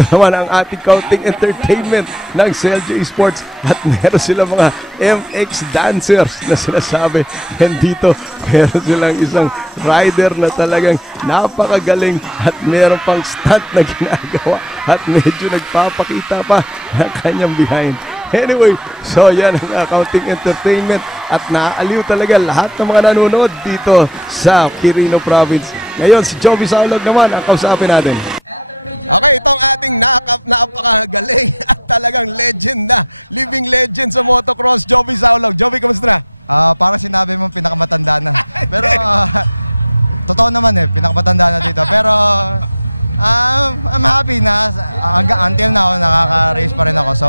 ito naman ang ating counting entertainment ng CLJ Sports at meron silang mga MX dancers na sinasabi. And dito meron silang isang rider na talagang napakagaling at meron pang stunt na ginagawa at medyo nagpapakita pa ng kanyang behind. Anyway, so yan ang counting entertainment at naaaliw talaga lahat ng mga nanonood dito sa Quirino Province. Ngayon, si Joby Saulog naman ang kausapin natin. Okay, itong ating napakagaling at talagang legend na, living legend sa motocross, Joby Saulog. Joby, kamusta na? Parang sinabi mo pinakamatanda na. Pero totoo naman pinakamatanda na dito. Pero I'm happy na until now nakaka-race pa rin ako. So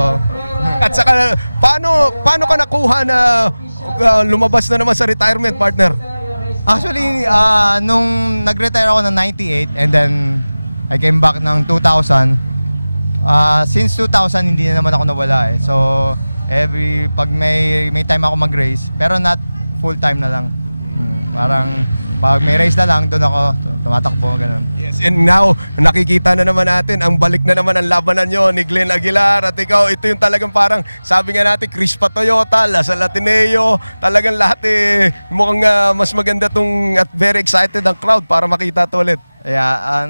at saka paano ka nakuha na lumabas na naman sa retirement, partner? actually, nung nag-retire ako ng 98 and then I came back ng 2000. Since 2000 hindi na naman ako nawala So pag may time ako mag-race, pero not full time na lang. Parang pag may race na lang, doon ako tumatakbo, ganun. Yes, and now, nakikita na naman natin, ang balik na naman ang labanan nyo ni Glenn Aguilar at ikaw, ito yung talagang parang, sabi nga natin, Crispa Toyota, Lasal Ateneo, talagang lahat mukhang mas maganda tong at very excited ang crowd para makita ito ulit. Yeah,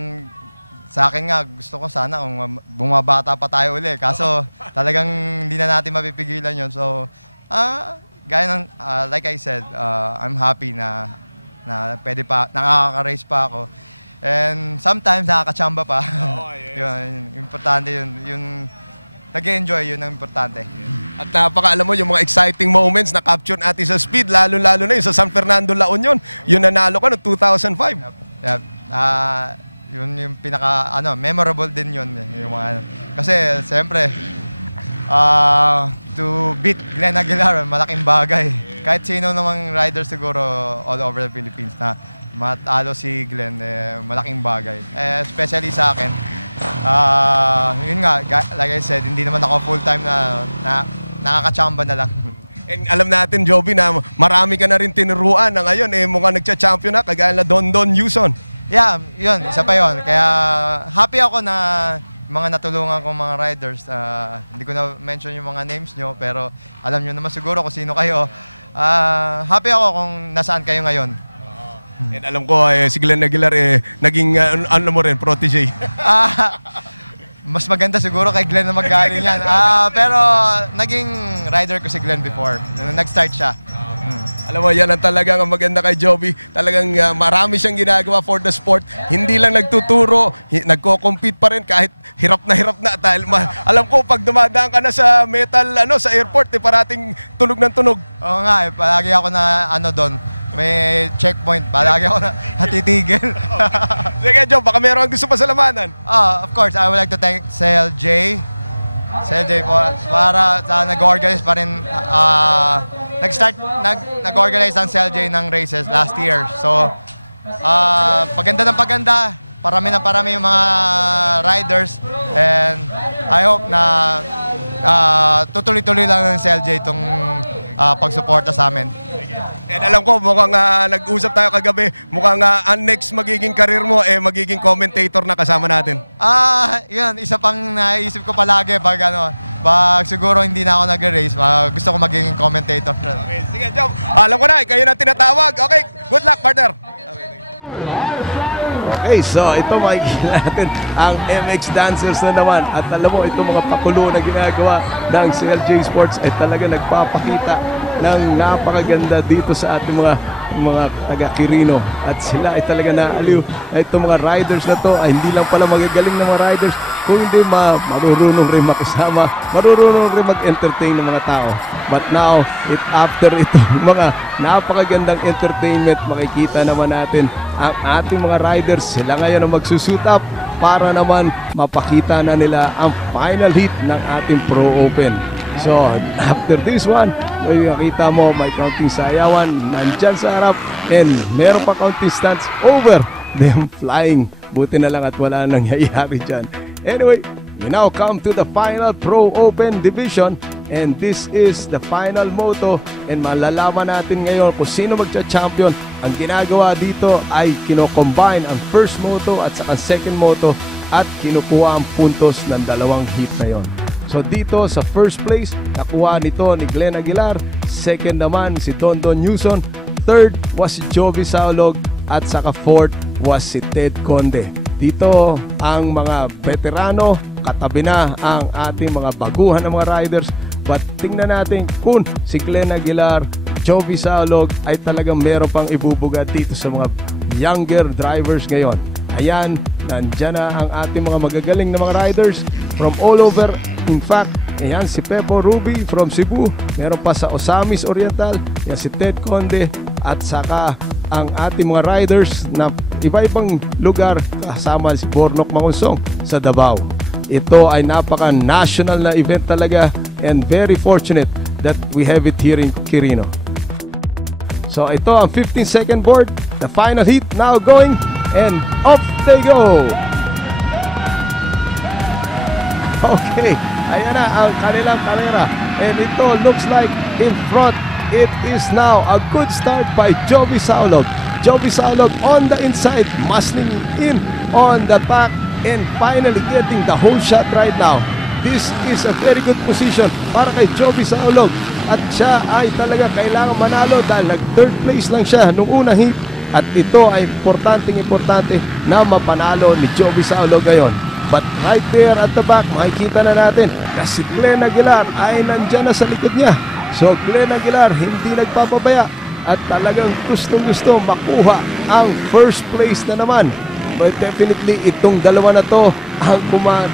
sa akin nga, gusto ko sana kung bumabata pa tayo ulit. Kaso talagang hindi na natin mapipigilan yun. So, gaya ng, like I said, I'm happy na pwede pa, nakaka-race pa ako. And sometimes nakaka-chamba pa. Oh, yes. Yun, importante yun. Yung nag-enjoy, yun ang importante. At alam mo, yung mga exciting moments na capture natin sa speed, lalo-lalo na yun sa San Fernando, La Union, yung nanalo ka noong 2005. Yep. Yun yung pinaka, memorable din yun. Yung mga, kasi, siyempre, to beat Glenn Aguilar, malaking bagay. Kahit sino namang rider siguro all over the Philippines na matalo si Glenn, malaking bagay. Especially sa akin. Yun nga, like I said, hindi naman ako full-time na nakakachamba na lang. And alam natin, Joby, na marami ka na rin tinuruan na ngayon, mukhang nagcha-champion na, kagaya na Don Yuson. Yeah, yun, isa pa yun. Kaya happy ako na mga natulungan kong mga riders. Hindi ko na mention yung mga names nyo, pero alam nyo naman siguro kung sino kayo. Happy ako kung nasaan kayo ngayon. And alam ko, si Glenn Aguilar, naging, mo rin, protege. Mas maganda siguro kay Glenn na magaling yan. Pero naging rider ko si Glenn before. Nag-start siya. Alam mo, yan ang talagang maganda kay Joby. Talagang marami siyang ginagawa for the sport. Hindi lang nagtuturo, nagko-compete pa rin kahit hirap na. Dahil alam ko, pag dumadaan ka na sa metal, sa airport, parating tunog ng tunog. Oo nga, palagi ako na doon. May checkpoint, palagi ako na natitigil. Sige, Job, baka meron gusto pa salamanan. Of course, I would like to thank CLJ po para sa nag-organize pa rin. Nag-organize ang CLJ ng races last year. So, paganda ng paganda, parami yung mga riders. And I hope na tutuloy-tuloy lang ng CLJ itong pagsuporta sa amin. And alam ko, mukhang nag-usap tayo kagabi, mukhang ang next magiging career mo, magiging commentator na kasama natin. Yun, isa pang naisip ko palagi pag siguro hindi na ako nag-race, gusto ko maging commentator. Okay, sige, Job. Alam ko na, kayo na tinatawag. Okay, good luck, partner. Okay, so ito makikita natin ang MX dancers na naman. At alam mo, itong mga pakulo na ginagawa ng CLJ Sports ay talaga nagpapakita ng napakaganda dito sa ating mga taga-Quirino. At sila ay talaga naaliw na itong mga riders na to ay hindi lang pala magagaling ng mga riders, kundi marurunong rin makisama, marurunong rin mag-entertain ng mga tao. But now, after itong mga napakagandang entertainment, makikita naman natin ang ating mga riders. Sila ngayon ang magsusuit up para naman mapakita na nila ang final heat ng ating Pro Open. So, after this one, makikita mo may counting sayawan nandyan sa harap and meron pa counting stunts over them flying. Buti na lang at wala nang nangyayari dyan. Anyway, we now come to the final Pro Open division and this is the final moto and malalaman natin ngayon kung sino magcha-champion. Ang ginagawa dito ay kino-combine ang first moto at saka second moto at kinukuha ang puntos ng dalawang heat na yon. So dito sa first place, nakuha nito ni Glenn Aguilar. Second naman si Dondon Newson. Third was si Jovi Saulog. At saka fourth was si Ted Conde. Dito ang mga veterano, katabi na ang ating mga baguhan ng mga riders. But tingnan natin kung si Glenn Aguilar, Jovi Saulog ay talagang meron pang ibubuga dito sa mga younger drivers ngayon. Ayan, nandyan na ang ating mga magagaling na mga riders from all over. In fact, ayan si Pepo Ruby from Cebu. Meron pa sa Osamis Oriental. Yan si Ted Conde. At saka ang ating mga riders na iba-ibang lugar kasama si Bornok Mangunsong sa Davao. Ito ay napaka-national na event talaga and very fortunate that we have it here in Quirino. So ito ang 15-second board, the final heat now going and off they go! Okay, ayan na ang kanilang karera and ito looks like in front. It is now a good start by Jovi Saulog. Jovi Saulog on the inside, muscling in on the back and finally getting the whole shot right now. This is a very good position para kay Jovi Saulog. At siya ay talaga kailangan manalo dahil nag-third place lang siya nung unang heat. At ito ay importante na mapanalo ni Jovi Saulog ngayon. But right there at the back, makikita na natin na si Glenn Aguilar ay nandyan na sa likod niya. So Glenn Aguilar hindi nagpapabaya at talagang gustong-gusto makuha ang first place na naman. But definitely itong dalawa na to ang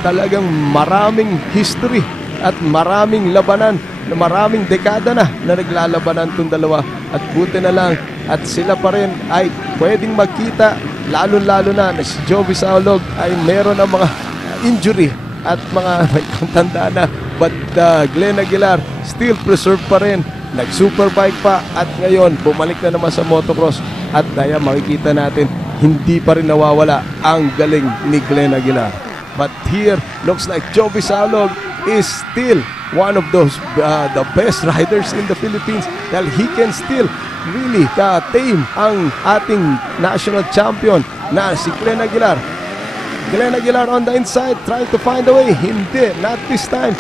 talagang maraming history at maraming labanan, maraming dekada na naglalabanan itong dalawa. At buti na lang at sila pa rin ay pwedeng magkita, lalo-lalo na si Jovi Saulog ay meron ng mga injury at mga may tanda na. But Glenn Aguilar still preserve pa rin, nag-superbike pa at ngayon bumalik na naman sa motocross. At kaya makikita natin hindi pa rin nawawala ang galing ni Glenn Aguilar. But here looks like Jovi Saulog is still one of those the best riders in the Philippines dahil he can still really tame ang ating national champion na si Glenn Aguilar. Glenn Aguilar on the inside trying to find a way. Hindi, not this time.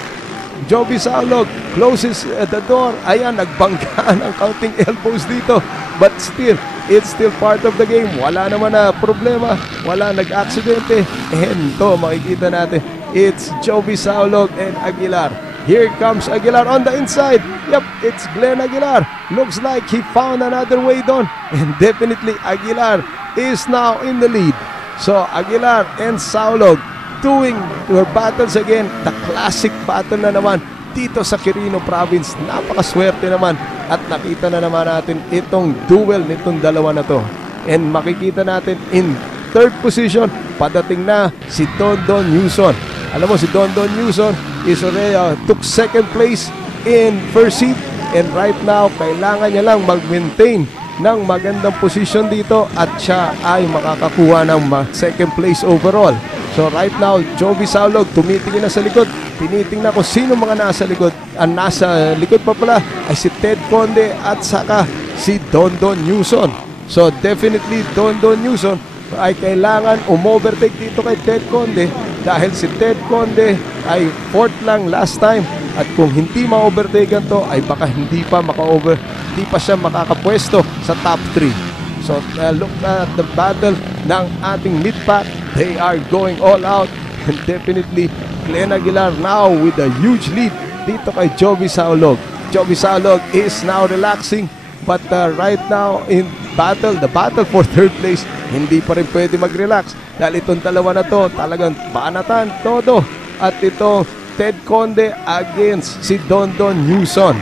Jovi Saulog closes the door. Ayan, nagbanggaan ang counting elbows dito. But still, it's still part of the game. Wala naman na problema. Wala nag-aksidente. And to, makikita natin, it's Jovi Saulog and Aguilar. Here comes Aguilar on the inside. Yep, it's Glenn Aguilar. Looks like he found another way doon. And definitely Aguilar is now in the lead. So Aguilar and Saulog doing their battles again. The classic battle na naman dito sa Quirino Province. Napakaswerte naman. At nakita na naman natin itong duel nitong dalawa na to. And makikita natin in third position, padating na si Dondon Newson. Alam mo, si Dondon Newson is already took second place in first heat. And right now, kailangan niya lang mag-maintain ng magandang position dito at siya ay makakakuha ng second place overall. So right now, Jovi Saulog tumitingin na sa likod. Tinitingnan ko sino mga nasa likod. Ang nasa likod pa pala ay si Ted Conde at saka si Dondon Newson. So definitely Dondon Newson ay kailangan umovertake dito kay Ted Conde dahil si Ted Conde ay fourth lang last time at kung hindi ma-overtake to ay baka hindi pa siya makakapwesto sa top 3. So look at the battle ng ating mid-pack. They are going all out and definitely Glenn Aguilar now with a huge lead dito kay Jovi Saulog. Jovi Saulog is now relaxing but right now in the battle for third place, hindi pa rin pwede mag-relax dahil itong dalawa na to talagang banatan todo. At ito Ted Conde against si Dondon Newson.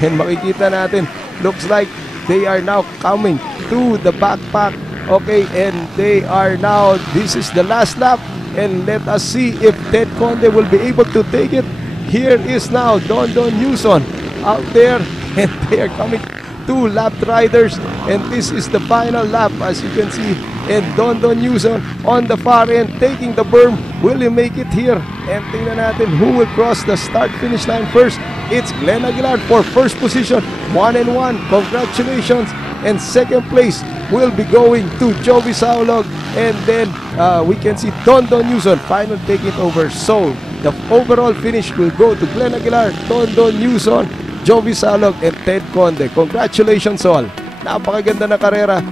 And makikita natin, looks like they are now coming to the backpack. Okay, and they are now, this is the last lap. And let us see if Ted Conde will be able to take it. Here is now Dondon Newson out there. And they are coming, two lap riders. And this is the final lap as you can see. And Dondon Newson on the far end taking the berm. Will he make it here? And tingnan natin who will cross the start-finish line first. It's Glenn Aguilar for first position. 1-1. Congratulations. And second place will be going to Jovi Saulog. And then we can see Don Newson final taking it over. So the overall finish will go to Glenn Aguilar, Don Newson, Jovi Saulog, and Ted Conde. Congratulations all. Napakaganda na karera.